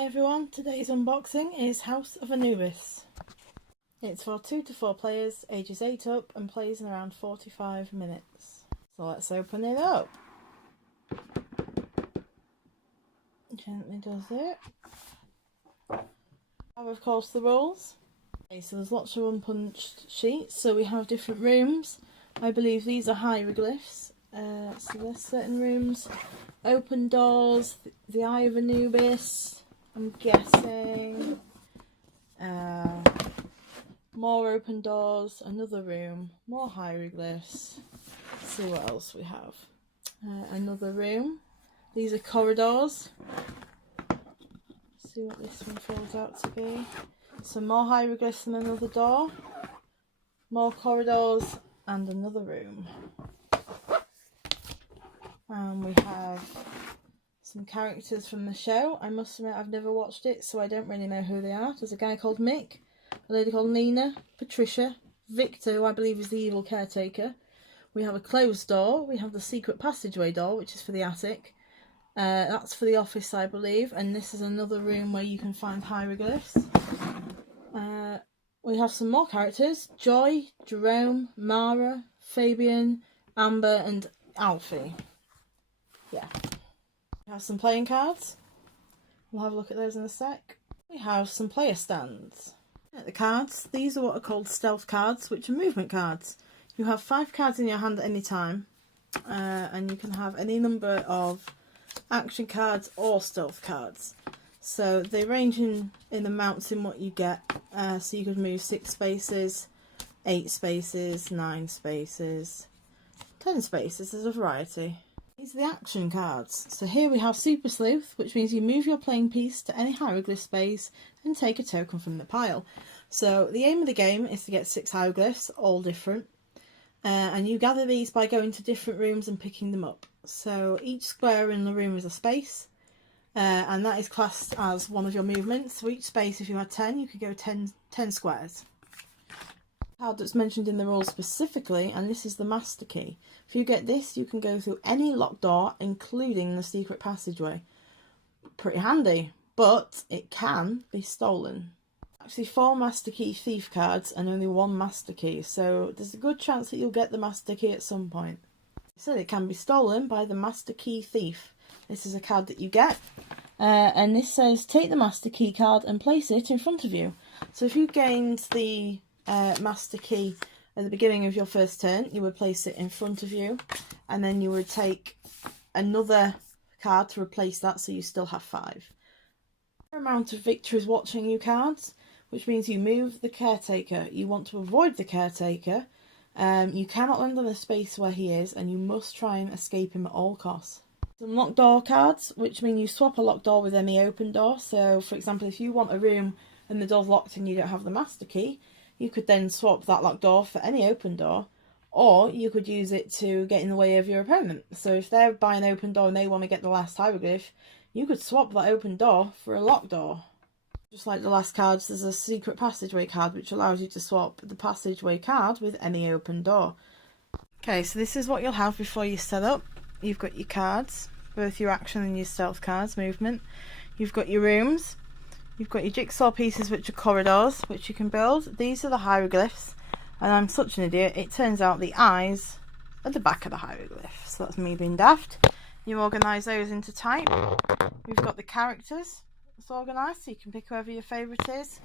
Hi everyone, today's unboxing is House of Anubis. It's for 2 to 4 players, ages 8 up, and plays in around 45 minutes. So let's open it up. Gently does it. Have of course the rules. Okay, so there's lots of unpunched sheets, so we have different rooms. I believe these are hieroglyphs. So there's certain rooms. Open doors, the Eye of Anubis, I'm guessing. More open doors, another room, more hieroglyphs. Let's see what else we have. Another room. These are corridors. Let's see what this one falls out to be. Some more hieroglyphs and another door. More corridors and another room. And we have some characters from the show. I must admit I've never watched it, so I don't really know who they are. There's a guy called Mick, a lady called Nina, Patricia, Victor, who I believe is the evil caretaker. We have a closed door. We have the secret passageway door, which is for the attic. That's for the office, I believe. And this is another room where you can find hieroglyphs. We have some more characters. Joy, Jerome, Mara, Fabian, Amber and Alfie. Yeah. We have some playing cards. We'll have a look at those in a sec. We have some player stands. At the cards, these are what are called stealth cards, which are movement cards. You have 5 cards in your hand at any time, and you can have any number of action cards or stealth cards. So they range in amounts in what you get. So you could move 6 spaces, 8 spaces, 9 spaces, 10 spaces. There's a variety. These are the action cards. So here we have Super Sleuth, which means you move your playing piece to any hieroglyph space and take a token from the pile. So the aim of the game is to get 6 hieroglyphs, all different. And you gather these by going to different rooms and picking them up. So each square in the room is a space. And that is classed as one of your movements. So each space, if you had 10, you could go 10 squares. Card that's mentioned in the rules specifically, and this is the master key. If you get this, you can go through any locked door, including the secret passageway. Pretty handy, but it can be stolen. Actually 4 master key thief cards and only 1 master key, so there's a good chance that you'll get the master key at some point. So it can be stolen by the master key thief. This is a card that you get, and this says take the master key card and place it in front of you. So if you gained the master key at the beginning of your first turn, you would place it in front of you, and then you would take another card to replace that, so you still have 5. The amount of victor is watching you cards, which means you move the caretaker. You want to avoid the caretaker. You cannot land on the space where he is, and you must try and escape him at all costs. Some locked door cards, which mean you swap a locked door with any open door. So for example, if you want a room and the door's locked and you don't have the master key, you could then swap that locked door for any open door, or you could use it to get in the way of your opponent. So if they're by an open door and they want to get the last hieroglyph, you could swap that open door for a locked door. Just like the last cards, there's a secret passageway card which allows you to swap the passageway card with any open door. Okay, so this is what you'll have before you set up. You've got your cards, both your action and your stealth cards, movement. You've got your rooms. You've got your jigsaw pieces, which are corridors, which you can build. These are the hieroglyphs, and I'm such an idiot. It turns out the eyes are the back of the hieroglyph, so that's me being daft. You organise those into type. We've got the characters. It's organised, so you can pick whoever your favourite is.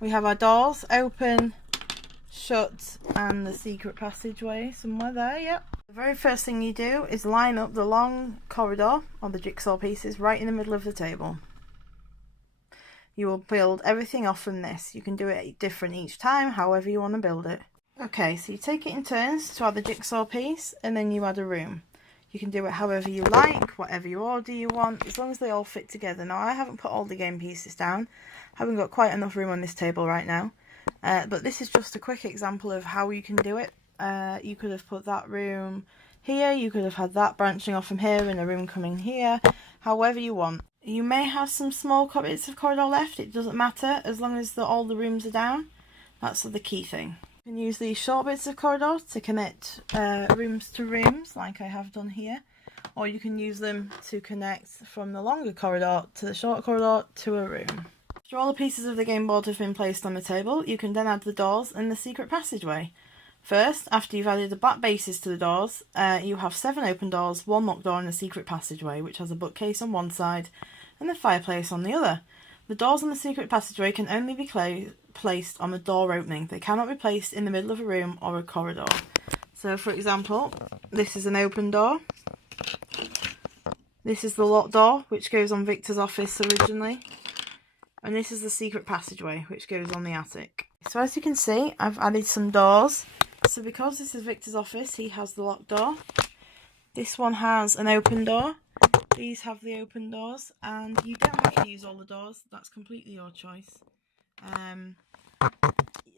We have our doors, open, shut, and the secret passageway somewhere there, yep. The very first thing you do is line up the long corridor, or the jigsaw pieces, right in the middle of the table. You will build everything off from this. You can do it different each time, however you want to build it. Okay, so you take it in turns to add the jigsaw piece, and then you add a room. You can do it however you like, whatever you order you want, as long as they all fit together. Now, I haven't put all the game pieces down. I haven't got quite enough room on this table right now. But this is just a quick example of how you can do it. You could have put that room here. You could have had that branching off from here and a room coming here. However you want. You may have some small bits of corridor left. It doesn't matter as long as all the rooms are down. That's the key thing. You can use these short bits of corridor to connect rooms to rooms like I have done here. or you can use them to connect from the longer corridor to the short corridor to a room. After all the pieces of the game board have been placed on the table, you can then add the doors and the secret passageway. First, after you've added the back bases to the doors, you have 7 open doors, 1 locked door and a secret passageway, which has a bookcase on one side and a fireplace on the other. The doors on the secret passageway can only be placed on the door opening. They cannot be placed in the middle of a room or a corridor. So, for example, this is an open door. This is the locked door, which goes on Victor's office originally. And this is the secret passageway, which goes on the attic. So as you can see, I've added some doors. So because this is Victor's office, he has the locked door. This one has an open door. These have the open doors. And you don't have to use all the doors. That's completely your choice.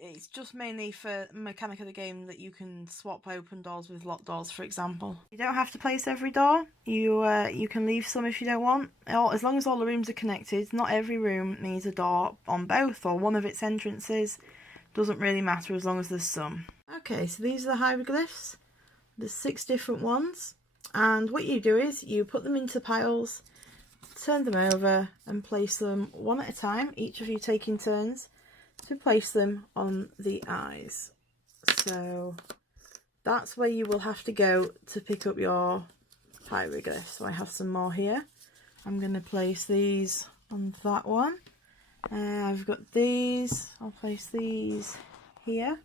It's just mainly for the mechanic of the game that you can swap open doors with locked doors, for example. You don't have to place every door. You can leave some if you don't want. As long as all the rooms are connected, not every room needs a door on both or one of its entrances. Doesn't really matter as long as there's some. Okay, so these are the hieroglyphs. There's 6 different ones. And what you do is you put them into piles, turn them over and place them one at a time, each of you taking turns to place them on the eyes. So that's where you will have to go to pick up your hieroglyphs. So I have some more here. I'm going to place these on that one. I've got these. I'll place these here.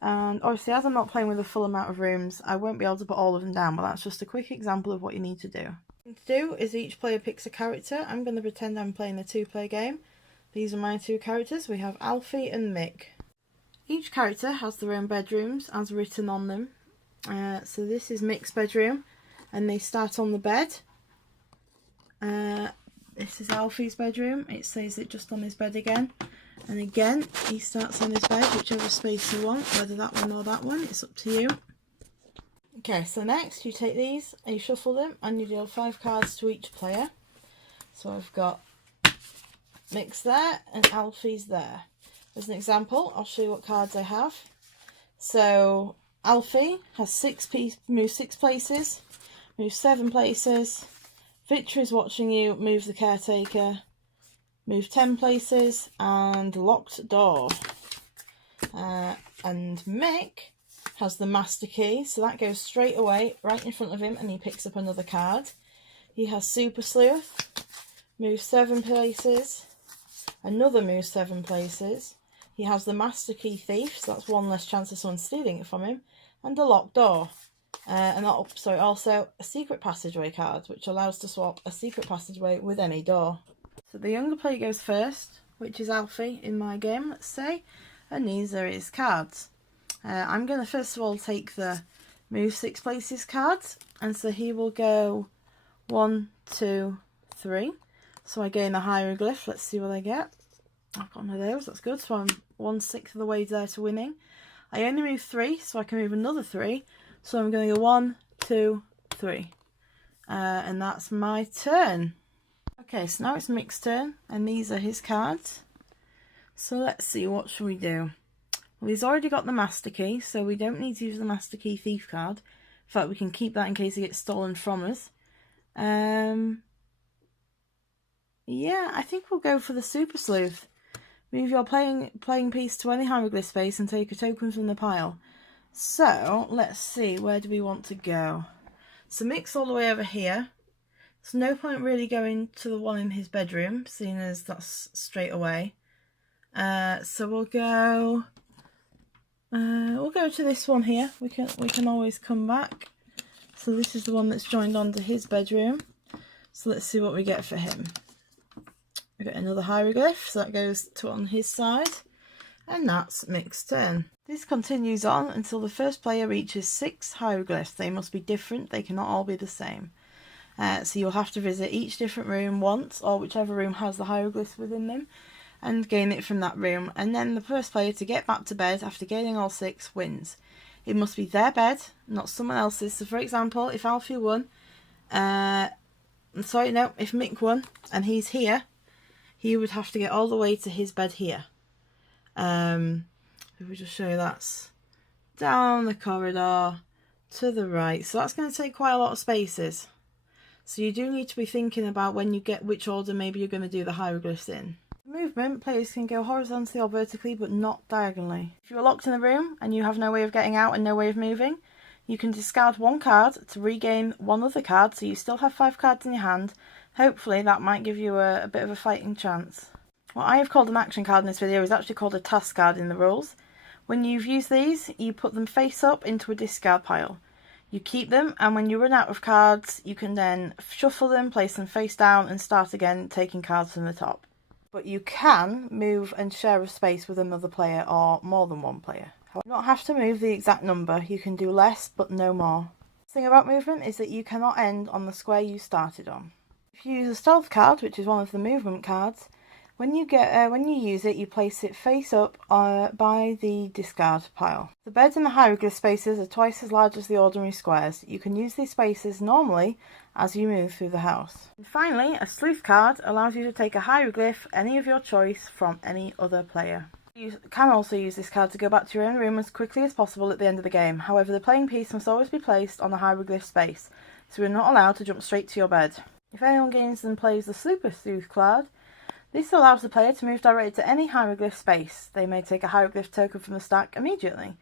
And obviously, as I'm not playing with a full amount of rooms, I won't be able to put all of them down, but that's just a quick example of what you need to do. What to do is each player picks a character. I'm going to pretend I'm playing a 2-player game. These are my 2 characters. We have Alfie and Mick. Each character has their own bedrooms as written on them. So this is Mick's bedroom, and they start on the bed. This is Alfie's bedroom. It says it just on his bed again. And again, he starts on his bed, whichever space you want, whether that one or that one, it's up to you. Okay, so next you take these and you shuffle them and you deal 5 cards to each player. So I've got Mick's there and Alfie's there. As an example, I'll show you what cards I have. So Alfie has moves 6 places, moves 7 places. Victor is watching you, move the caretaker, move 10 places, and locked door. And Mick has the master key, so that goes straight away right in front of him and he picks up another card. He has super sleuth, moves 7 places, another moves 7 places. He has the master key thief, so that's 1 less chance of someone stealing it from him, and a locked door. Also a secret passageway card, which allows to swap a secret passageway with any door. So the younger player goes first, which is Alfie in my game, let's say, and these are his cards. I'm going to first of all take the move 6 places cards, and so he will go 1, 2, 3. So I gain a hieroglyph. Let's see what I get. I've got one of those, that's good. So I'm 1/6 of the way there to winning. I only move 3, so I can move another 3. So I'm going to go 1, 2, 3. And that's my turn. Okay, so now it's Mick's turn, and these are his cards. So let's see, what should we do? Well, he's already got the master key, so we don't need to use the master key thief card. In fact, we can keep that in case it gets stolen from us. Yeah, I think we'll go for the super sleuth. Move your playing piece to any hieroglyph space and take a token from the pile. So, let's see, where do we want to go? So Mick's all the way over here. There's no point really going to the one in his bedroom, seeing as that's straight away. So we'll go to this one here. We can always come back. So this is the one that's joined onto his bedroom. So let's see what we get for him. We get another hieroglyph, so that goes to on his side. And that's Mick's turn. This continues on until the first player reaches 6 hieroglyphs. They must be different, they cannot all be the same. So you'll have to visit each different room once, or whichever room has the hieroglyphs within them, and gain it from that room. And then the first player to get back to bed after gaining all 6 wins. It must be their bed, not someone else's. So for example, if Alfie won, if Mick won, and he's here, he would have to get all the way to his bed here. If we just show you, that's down the corridor to the right. So that's going to take quite a lot of spaces. So you do need to be thinking about when you get which order maybe you're going to do the hieroglyphs in. Movement, players can go horizontally or vertically, but not diagonally. If you are locked in a room and you have no way of getting out and no way of moving, you can discard one card to regain one other card, so you still have 5 cards in your hand. Hopefully that might give you a bit of a fighting chance. What I have called an action card in this video is actually called a task card in the rules. When you've used these, you put them face up into a discard pile. You keep them, and when you run out of cards, you can then shuffle them, place them face down, and start again taking cards from the top. But you can move and share a space with another player or more than one player. You do not have to move the exact number, you can do less but no more. The thing about movement is that you cannot end on the square you started on. If you use a stealth card, which is one of the movement cards, when you use it, you place it face up by the discard pile. The beds in the hieroglyph spaces are twice as large as the ordinary squares. You can use these spaces normally as you move through the house. And finally, a sleuth card allows you to take a hieroglyph, any of your choice, from any other player. You can also use this card to go back to your own room as quickly as possible at the end of the game. However, the playing piece must always be placed on the hieroglyph space, so you're not allowed to jump straight to your bed. If anyone gains and plays the Super Sleuth card, this allows the player to move directly to any hieroglyph space. They may take a hieroglyph token from the stack immediately.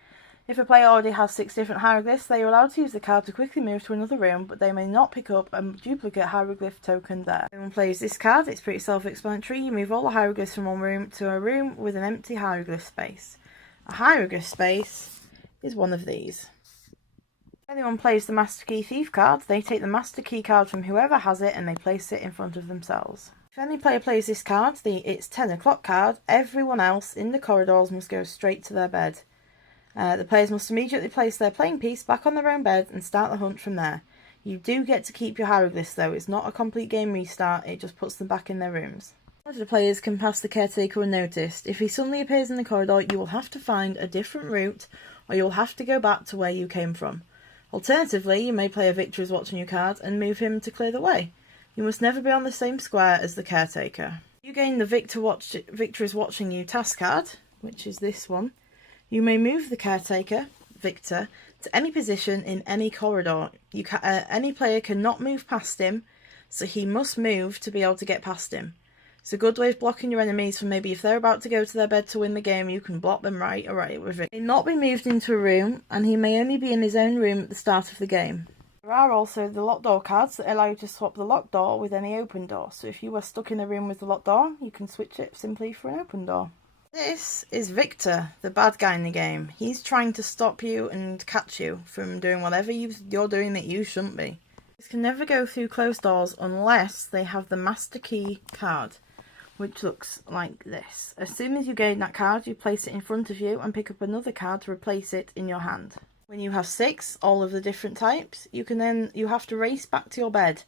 If a player already has 6 different hieroglyphs, they are allowed to use the card to quickly move to another room, but they may not pick up a duplicate hieroglyph token there. When one plays this card, it's pretty self-explanatory. You move all the hieroglyphs from one room to a room with an empty hieroglyph space. A hieroglyph space is one of these. If anyone plays the Master Key Thief card, they take the Master Key card from whoever has it and they place it in front of themselves. If any player plays this card, it's 10 o'clock card, everyone else in the corridors must go straight to their bed. The players must immediately place their playing piece back on their own bed and start the hunt from there. You do get to keep your hieroglyphs though, it's not a complete game restart, it just puts them back in their rooms. The players can pass the caretaker unnoticed. If he suddenly appears in the corridor, you will have to find a different route, or you'll have to go back to where you came from. Alternatively, you may play a Victor is watching your card and move him to clear the way. You must never be on the same square as the caretaker. You gain the Victor is watching you task card, which is this one. You may move the caretaker, Victor, to any position in any corridor. Any player cannot move past him, so he must move to be able to get past him. It's a good way of blocking your enemies from maybe if they're about to go to their bed to win the game, you can block them right with it. He may not be moved into a room, and he may only be in his own room at the start of the game. There are also the locked door cards that allow you to swap the locked door with any open door. So if you were stuck in a room with the locked door, you can switch it simply for an open door. This is Victor, the bad guy in the game. He's trying to stop you and catch you from doing whatever you're doing that you shouldn't be. This can never go through closed doors unless they have the Master Key card, which looks like this. As soon as you gain that card, you place it in front of you and pick up another card to replace it in your hand. When you have 6, all of the different types, you have to race back to your bed.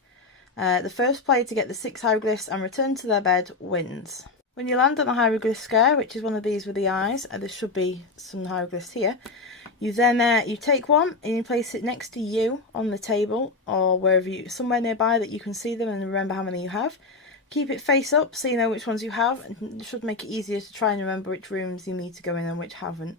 The first player to get the 6 hieroglyphs and return to their bed wins. When you land on a hieroglyph square, which is one of these with the eyes, there should be some hieroglyphs here, you then you take one and you place it next to you on the table or somewhere nearby that you can see them and remember how many you have. Keep it face up so you know which ones you have, and it should make it easier to try and remember which rooms you need to go in and which haven't.